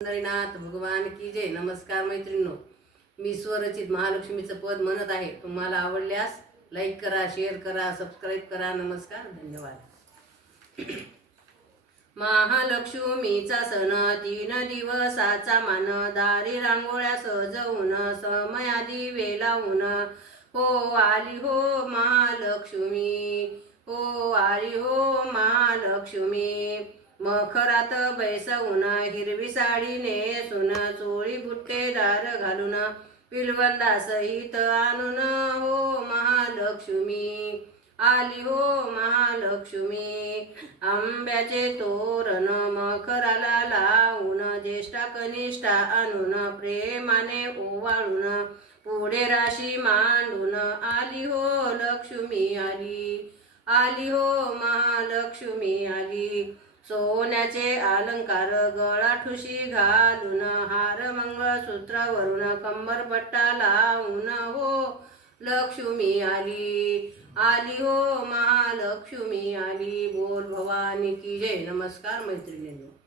पंढरीनाथ भगवान की जय. नमस्कार मैत्रिणींनो, मी स्वरचित महालक्ष्मीचं पद म्हणत आहे. तुम्हाला आवडल्यास लाईक करा, शेअर करा, सबस्क्राईब करा. नमस्कार, धन्यवाद. महालक्ष्मीचा सण 3 दिवसाचा मान, दारी रांगोळ्या सजवून समयादी वेलावून, हो आली हो महालक्ष्मी, हो आली हो महालक्ष्मी. मखरात बैसवून हिरवी साडी नेसून, चोळी बुट्टेदार घालून, पिलवंदा सहित आणून, हो महालक्ष्मी आली हो महालक्ष्मी. आंब्याचे तोरण मखराला लावून, ज्येष्ठा कनिष्ठा आणून, प्रेमाने ओवाळून, पुढे राशी मांडून, आली हो लक्ष्मी आली, आली हो महालक्ष्मी आली. सोन्याचे अलंकार गळा ठुशी घालून, हार मंगळसूत्रावरून कंबरपट्टा लावून, हो लक्ष्मी आली, आली हो महालक्ष्मी आली. बोल भवानी की जय. नमस्कार मैत्रिणींनो.